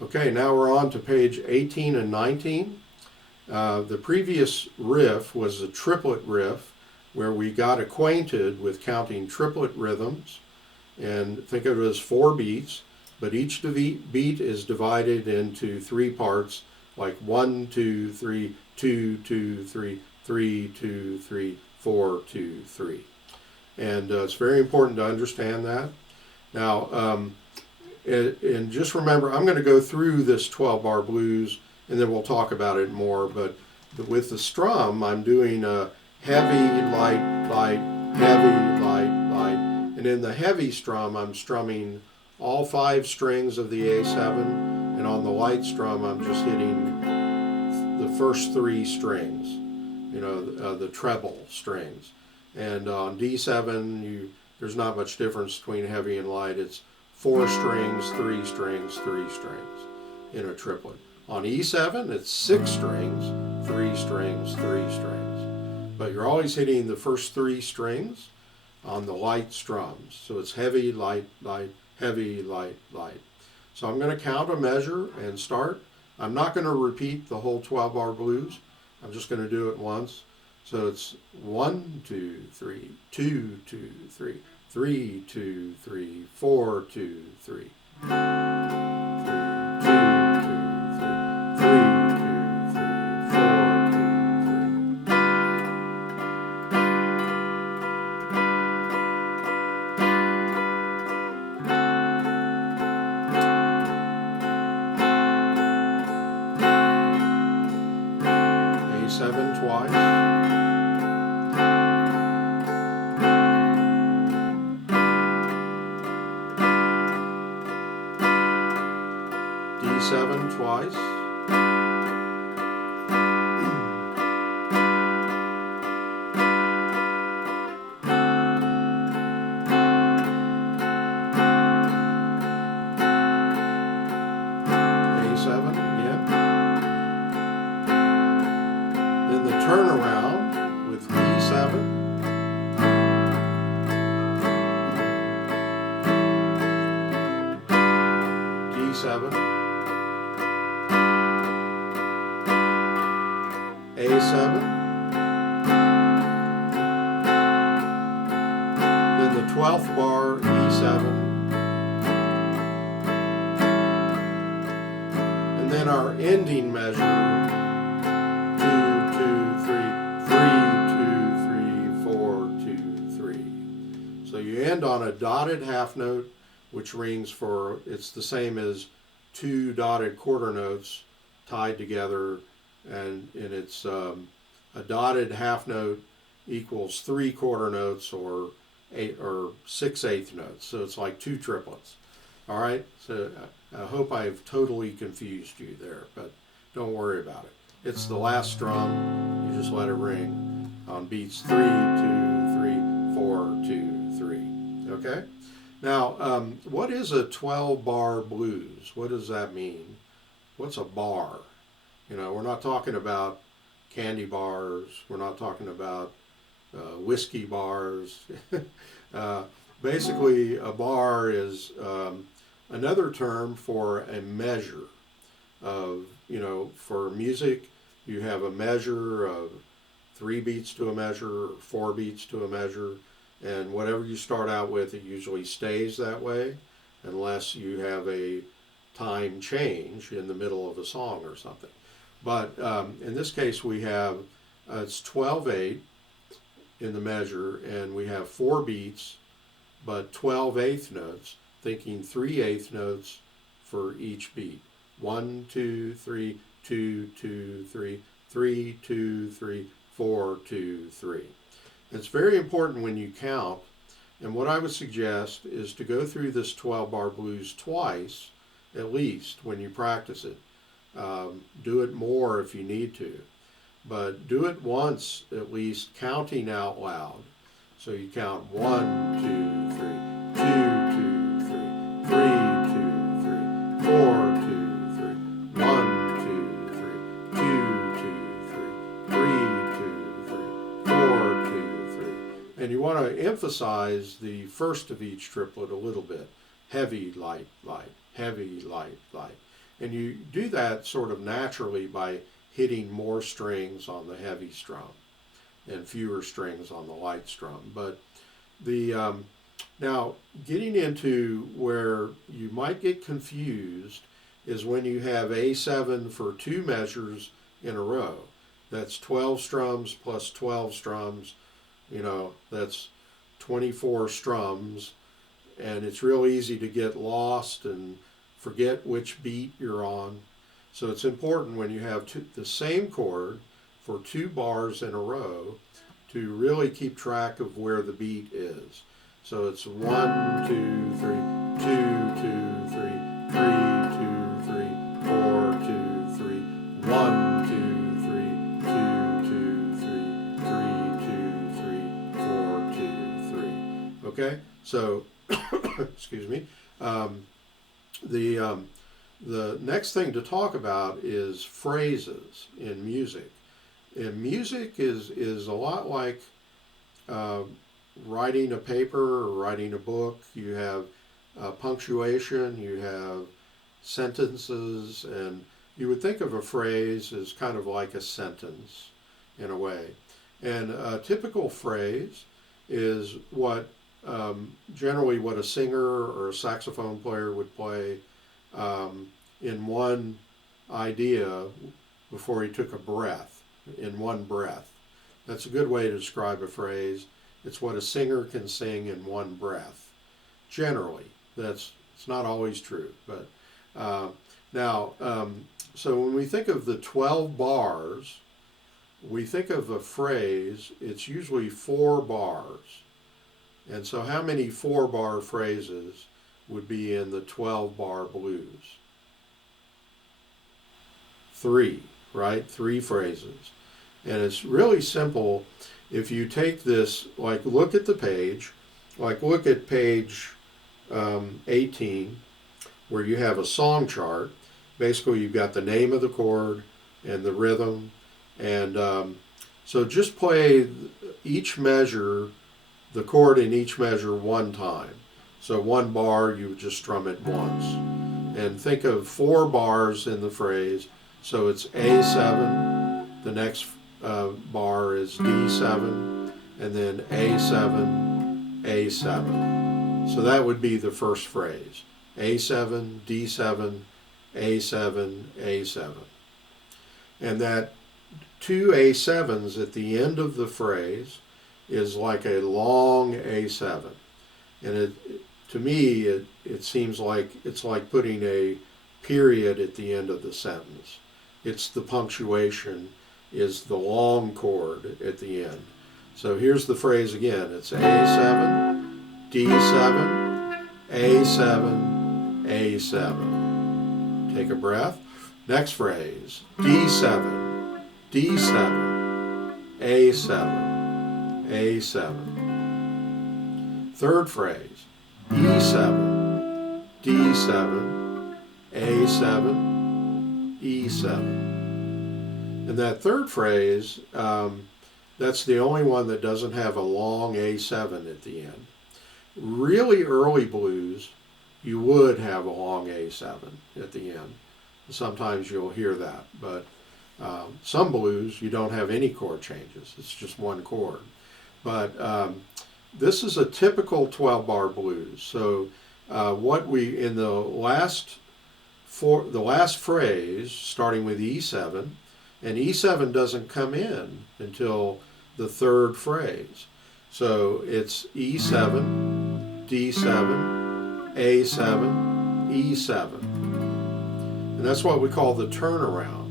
Okay, now we're on to page 18 and 19. The previous riff was a triplet riff where we got acquainted with counting triplet rhythms, and think of it as 4 beats, but each beat is divided into 3 parts, like 1, 2, 3, 2, 2, 3, 3, 2, 3, 4, 2, 3. And it's very important to understand that. Now, and just remember, I'm going to go through this 12-bar blues, and then we'll talk about it more, but with the strum, I'm doing a heavy, light, light, heavy, light, light. And in the heavy strum, I'm strumming all 5 strings of the A7, and on the light strum, I'm just hitting the first 3 strings, the treble strings. And on D7, there's not much difference between heavy and light. It's 4 strings, 3 strings, 3 strings in a triplet. On E7, it's 6 strings, 3 strings, 3 strings. But you're always hitting the first 3 strings on the light strums. So it's heavy, light, light, heavy, light, light. So I'm going to count a measure and start. I'm not going to repeat the whole 12-bar blues. I'm just going to do it once. So it's 1, 2, 3, 2, 2, 3, 3, 2, 3, 4, 2, 3. 7 twice. D7 twice. A7 again. Then the turnaround with E7. D7. A7. Then the 12th bar, E7. And then our ending measure. 3. So you end on a dotted half note, which rings for, it's the same as 2 dotted quarter notes tied together, and it's a dotted half note equals 3 quarter notes or 6/8 notes. So it's like 2 triplets. All right. So I hope I've totally confused you there, but don't worry about it. It's the last strum. You just let it ring on beats 3, 2, 3, 4, 2, 3. Okay? Now, what is a 12-bar blues? What does that mean? What's a bar? We're not talking about candy bars. We're not talking about whiskey bars. Basically, a bar is another term for a measure of, for music, you have a measure of 3 beats to a measure, or 4 beats to a measure, and whatever you start out with, it usually stays that way, unless you have a time change in the middle of a song or something. But in this case, we have, it's 12/8 in the measure, and we have 4 beats, but 12/8 notes, thinking 3/8 notes for each beat. 1, 2, 3, 2, 2, 3, 3, 2, 3, 4, 2, 3. It's very important when you count, and what I would suggest is to go through this 12-bar blues twice, at least, when you practice it. Do it more if you need to, but do it once at least, counting out loud. So you count 1, 2, 3, 2, 2, 3, 3, 2, 3, 4, 2, 3, 1, 2, 3, 2, 2, 3, 3, 2, 3, 4, 2, 3. And you want to emphasize the first of each triplet a little bit. Heavy, light, light, heavy, light, light. And you do that sort of naturally by hitting more strings on the heavy strum and fewer strings on the light strum. But the now getting into where you might get confused is when you have A7 for two measures in a row. That's 12 strums plus 12 strums, that's 24 strums, and it's real easy to get lost and forget which beat you're on. So it's important when you have the same chord for two bars in a row to really keep track of where the beat is. So it's 1, 2, 3, 2, 2, 3, 3, 2, 3, 4, 2, 3, 1, 2, 3, 2, 2, 3, 3, 2, 3, 4, 2, 3. Okay? So, excuse me. The next thing to talk about is phrases in music. And music is a lot like writing a paper or writing a book. You have punctuation, you have sentences, and you would think of a phrase as kind of like a sentence in a way. And a typical phrase is what generally what a singer or a saxophone player would play in one idea before he took a breath, in one breath. That's a good way to describe a phrase. It's what a singer can sing in one breath. Generally, it's not always true, but so when we think of the 12 bars, we think of a phrase, it's usually 4 bars. And so how many 4-bar phrases would be in the 12-bar blues? 3, right? 3 phrases. And it's really simple. If you take this, like look at the page, like look at page 18, where you have a song chart. Basically, you've got the name of the chord and the rhythm. And so just play each measure, the chord in each measure one time. So 1 bar, you just strum it once. And think of 4 bars in the phrase. So it's A7, the next bar is D7, and then A7, A7. So that would be the first phrase. A7, D7, A7, A7. And that 2 A7s at the end of the phrase is like a long A7. And to me, it seems like it's like putting a period at the end of the sentence. It's the punctuation is the long chord at the end. So here's the phrase again. It's A7, D7, A7, A7. Take a breath. Next phrase, D7, D7, A7, A7. Third phrase, E7, D7, A7, E7. And that third phrase, that's the only one that doesn't have a long A7 at the end. Really early blues, you would have a long A7 at the end. Sometimes you'll hear that, but some blues, you don't have any chord changes. It's just one chord. But this is a typical 12-bar blues. So what we, in the last phrase, starting with E7, and E7 doesn't come in until the third phrase. So it's E7, D7, A7, E7. And that's what we call the turnaround.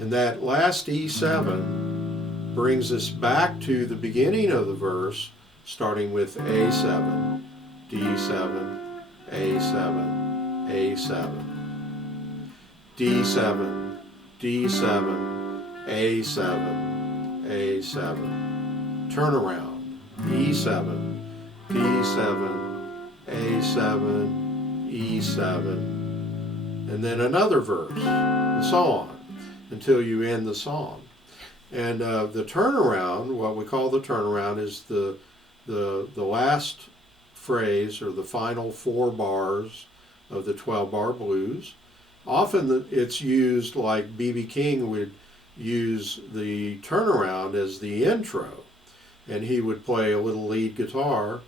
And that last E7 brings us back to the beginning of the verse, starting with A7, D7, A7, A7, D7, D7, A7, A7. Turnaround, E7, D7, A7, E7. And then another verse, and so on, until you end the song. And the turnaround, what we call the turnaround, is the last phrase or the final 4 bars of the 12-bar blues. Often it's used like B.B. King would use the turnaround as the intro, and he would play a little lead guitar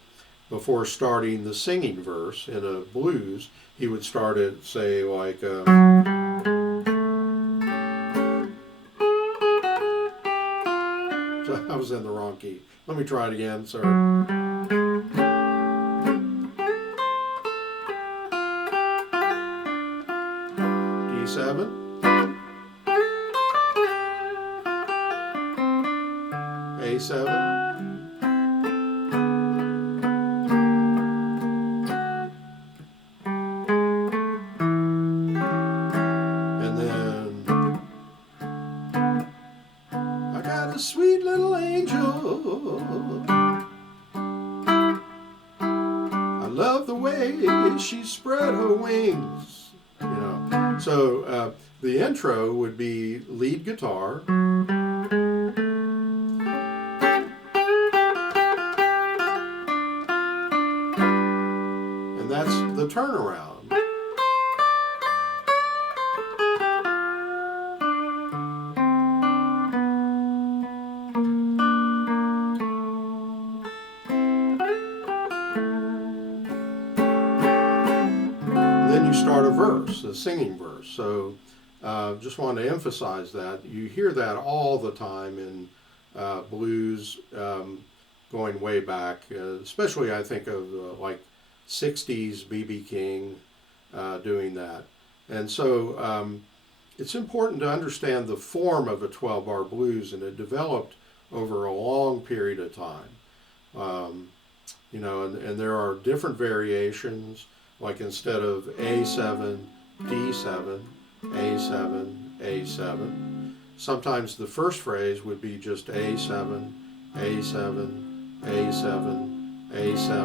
before starting the singing verse. In a blues, he would start it, say, like, so I was in the wrong key. Let me try it again, sorry. D7, A7, and then I got a sweet little angel. I love the way she spread her wings. You know, so the intro would be lead guitar, and that's the turnaround. Then you start a verse, a singing verse. So just want to emphasize that. You hear that all the time in blues going way back, especially I think of like 60s B.B. King doing that. And so it's important to understand the form of a 12-bar blues, and it developed over a long period of time. You know, and there are different variations, like instead of A7, D7, A7, A7. Sometimes the first phrase would be just A7, A7, A7, A7,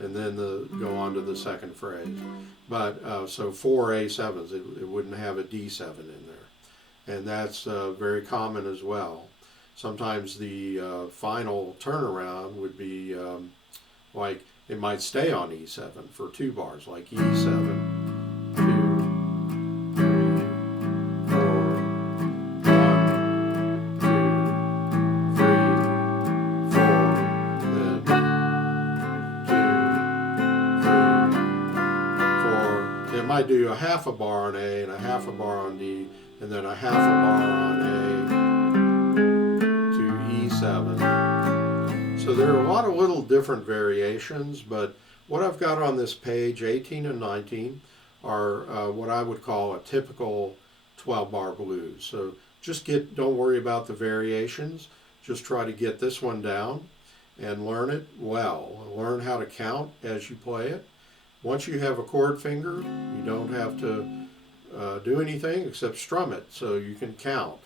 and then go on to the second phrase. But so four A7s, it wouldn't have a D7 in there. And that's very common as well. Sometimes the final turnaround would be like it might stay on E7 for 2 bars, like E7, 2, 3, 4, 1, 2, 3, 4, then 2, 3, 4. It might do a half a bar on A and a half a bar on D, and then a half a bar on A to E7. So there are a lot of little different variations, but what I've got on this page, 18 and 19, are what I would call a typical 12-bar blues. So don't worry about the variations, just try to get this one down and learn it well. Learn how to count as you play it. Once you have a chord finger, you don't have to do anything except strum it, so you can count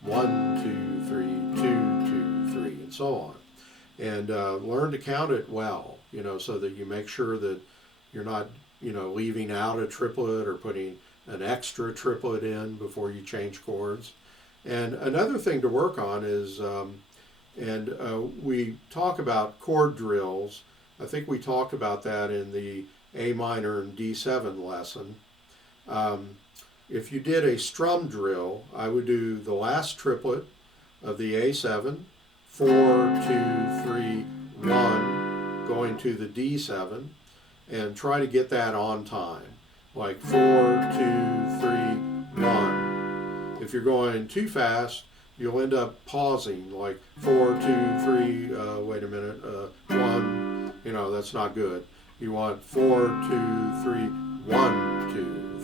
1, 2, 3, 2, 2, 3, and so on. And learn to count it well, you know, so that you make sure that you're not, you know, leaving out a triplet or putting an extra triplet in before you change chords. And another thing to work on is, we talk about chord drills. I think we talked about that in the A minor and D7 lesson. If you did a strum drill, I would do the last triplet of the A7, 4, 2, 3, 1, going to the D7, and try to get that on time. Like 4, 2, 3, 1. If you're going too fast, you'll end up pausing, like 4, 2, 3, wait a minute, 1, you know, that's not good. You want 4, 2, 3, 1, 2,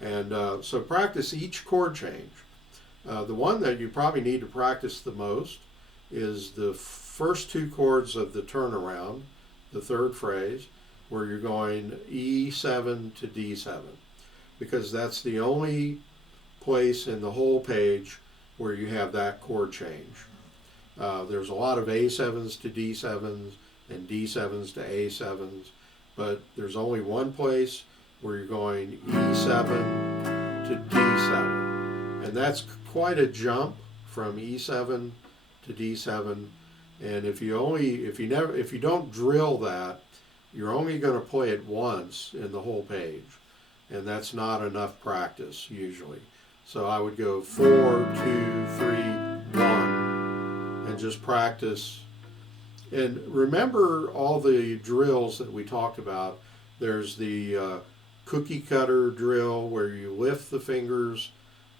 3. And so practice each chord change. The one that you probably need to practice the most is the first 2 chords of the turnaround, the third phrase, where you're going E7 to D7, because that's the only place in the whole page where you have that chord change. There's a lot of A7s to D7s and D7s to A7s, but there's only one place where you're going E7 to D7, and that's quite a jump from E7 to D7. And if you don't drill that, you're only going to play it once in the whole page. and that's not enough practice usually. So I would go 4, 2, 3, 1, and just practice. And remember all the drills that we talked about. There's the cookie cutter drill where you lift the fingers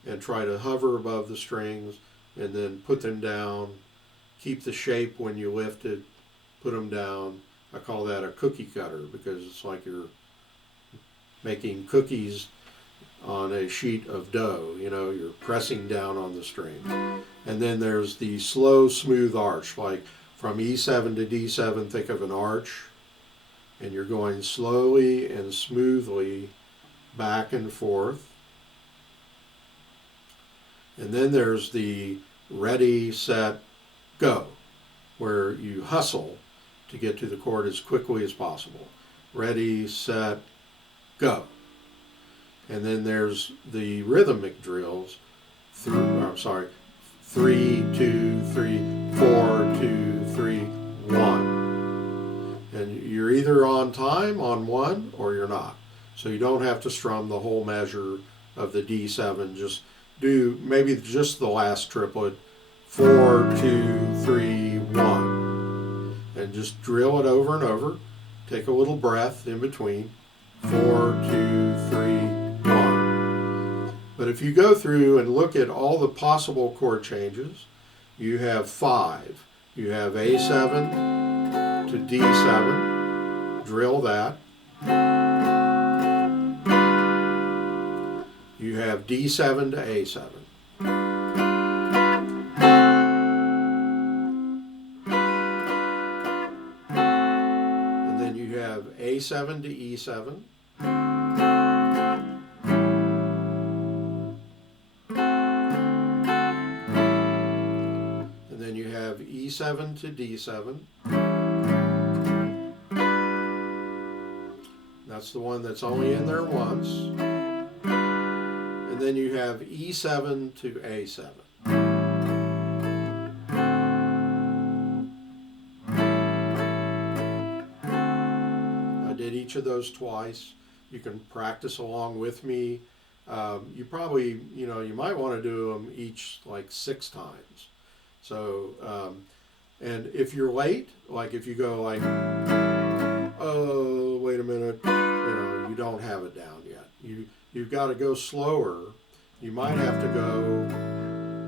and try to hover above the strings and then put them down. Keep the shape when you lift it, put them down. I call that a cookie cutter because it's like you're making cookies on a sheet of dough. You know, you're pressing down on the string. And then there's the slow, smooth arch, like from E7 to D7, think of an arch, and you're going slowly and smoothly back and forth. And then there's the ready, set, go, where you hustle to get to the chord as quickly as possible. Ready, set, go. And then there's the rhythmic drills. 3, 2, 3, 4, 2, 3, 1. And you're either on time on 1 or you're not. So you don't have to strum the whole measure of the D7. Just do maybe just the last triplet. 4, 2, 3, 1. And just drill it over and over. Take a little breath in between. 4, 2, 3, 1. But if you go through and look at all the possible chord changes, you have 5. You have A7 to D7. Drill that. You have D7 to A7. And then you have A7 to E7. And then you have E7 to D7. That's the one that's only in there once. And then you have E7 to A7. I did each of those twice. You can practice along with me. You probably, you might want to do them each like 6 times. So, and if you're late, like if you go like, oh, wait a minute, you don't have it down yet. You've got to go slower. You might have to go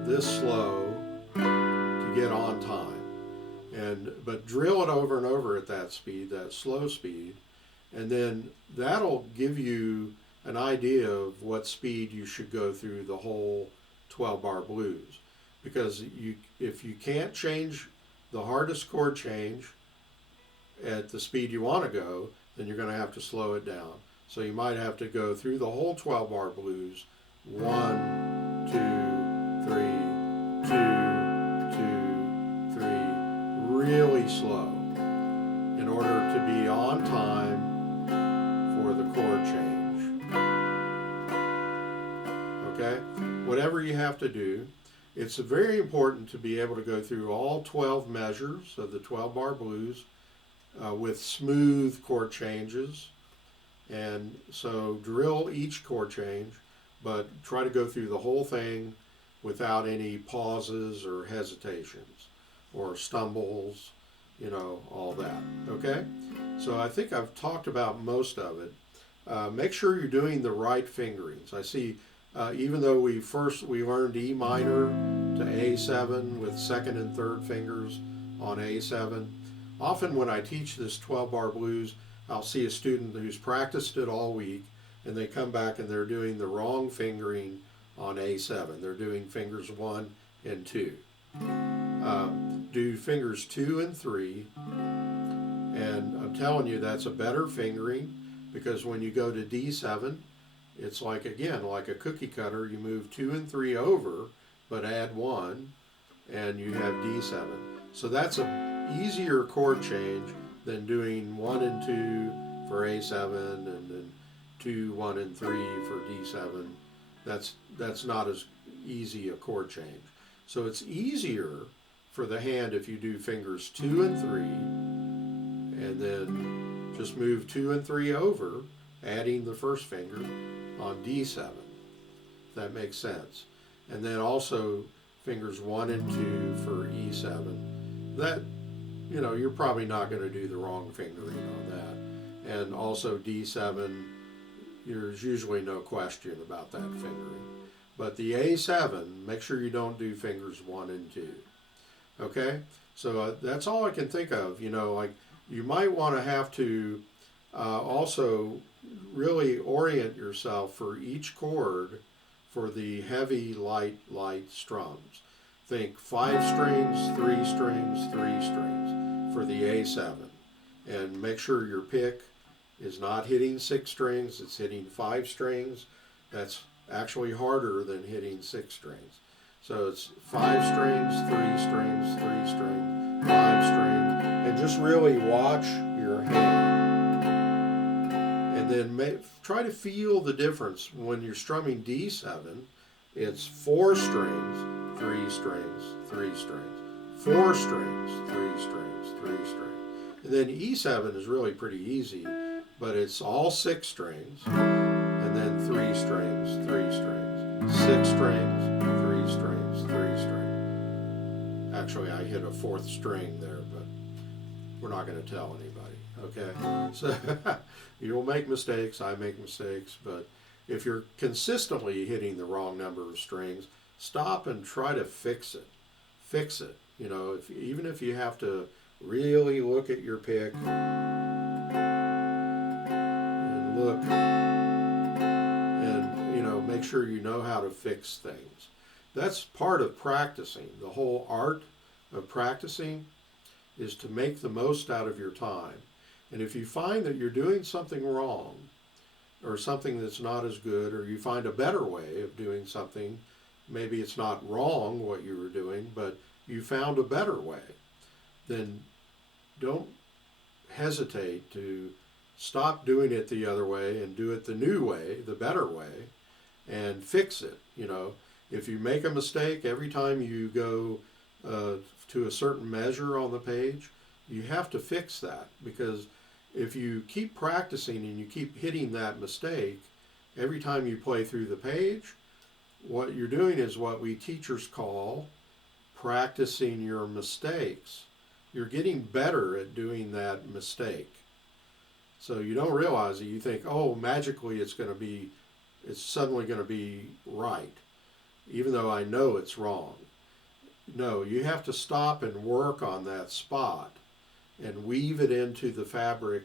this slow to get on time. But drill it over and over at that speed, that slow speed, and then that'll give you an idea of what speed you should go through the whole 12-bar blues. Because if you can't change the hardest chord change at the speed you want to go, then you're going to have to slow it down. So you might have to go through the whole 12-bar blues, 1, 2, 3, 2, 2, 3, really slow in order to be on time for the chord change. Okay? Whatever you have to do, it's very important to be able to go through all 12 measures of the 12-bar blues with smooth chord changes. And so drill each chord change, but try to go through the whole thing without any pauses or hesitations or stumbles, all that. Okay? So I think I've talked about most of it. Make sure you're doing the right fingerings. I see, even though we learned E minor to A7 with second and third fingers on A7, often when I teach this 12-bar blues, I'll see a student who's practiced it all week, and they come back and they're doing the wrong fingering on A7. They're doing fingers 1 and 2. Do fingers 2 and 3, and I'm telling you that's a better fingering, because when you go to D7, it's like, again, like a cookie cutter. You move 2 and 3 over, but add 1, and you have D7. So that's an easier chord change than doing 1 and 2 for A7 and then 2, 1 and 3 for D7. That's not as easy a chord change. So it's easier for the hand if you do fingers 2 and 3 and then just move 2 and 3 over, adding the first finger, on D7. If that makes sense. And then also fingers 1 and 2 for E7. That, you're probably not going to do the wrong fingering on that. And also D7, there's usually no question about that fingering. But the A7, make sure you don't do fingers 1 and 2. Okay? So that's all I can think of. Like you might want to have to also really orient yourself for each chord for the heavy, light strums. Think 5 strings, 3 strings, 3 strings for the A7. And make sure your pick is not hitting 6 strings, it's hitting 5 strings. That's actually harder than hitting 6 strings. So it's 5 strings, 3 strings, 3 strings, 5 strings, and just really watch your hand. And then try to feel the difference when you're strumming D7. It's 4 strings, 3 strings, 3 strings, 4 strings, 3 strings, 3 strings. And then E7 is really pretty easy, but it's all 6 strings, and then 3 strings, 3 strings, 6 strings, 3 strings, 3 strings. Actually, I hit a 4th string there, but we're not going to tell anybody, okay? So you'll make mistakes, I make mistakes, but if you're consistently hitting the wrong number of strings, stop and try to fix it. Fix it. Even if you have to really look at your pick and look and, make sure you know how to fix things. That's part of practicing. The whole art of practicing is to make the most out of your time. And if you find that you're doing something wrong, or something that's not as good, or you find a better way of doing something, maybe it's not wrong what you were doing, but you found a better way, then don't hesitate to stop doing it the other way and do it the new way, the better way, and fix it. If you make a mistake every time you go to a certain measure on the page, you have to fix that, because if you keep practicing and you keep hitting that mistake every time you play through the page, what you're doing is what we teachers call practicing your mistakes. You're getting better at doing that mistake. So you don't realize it. You think, oh, magically it's suddenly going to be right, even though I know it's wrong. No, you have to stop and work on that spot and weave it into the fabric,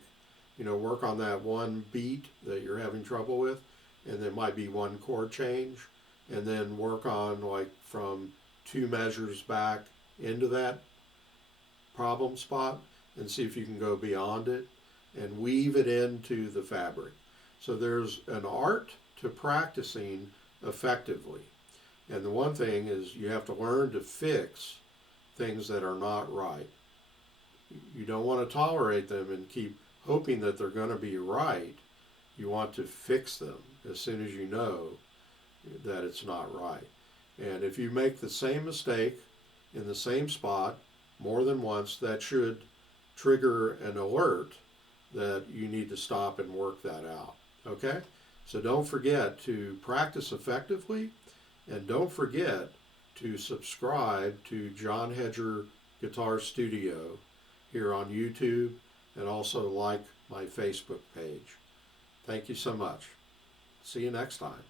work on that one beat that you're having trouble with, and there might be one chord change, and then work on like from 2 measures back into that problem spot and see if you can go beyond it and weave it into the fabric. So there's an art to practicing effectively. And the one thing is you have to learn to fix things that are not right. You don't want to tolerate them and keep hoping that they're going to be right. You want to fix them as soon as you know that it's not right. And if you make the same mistake in the same spot more than once, that should trigger an alert that you need to stop and work that out. Okay? So don't forget to practice effectively, and don't forget to subscribe to John Hedger Guitar Studio here on YouTube, and also like my Facebook page. Thank you so much. See you next time.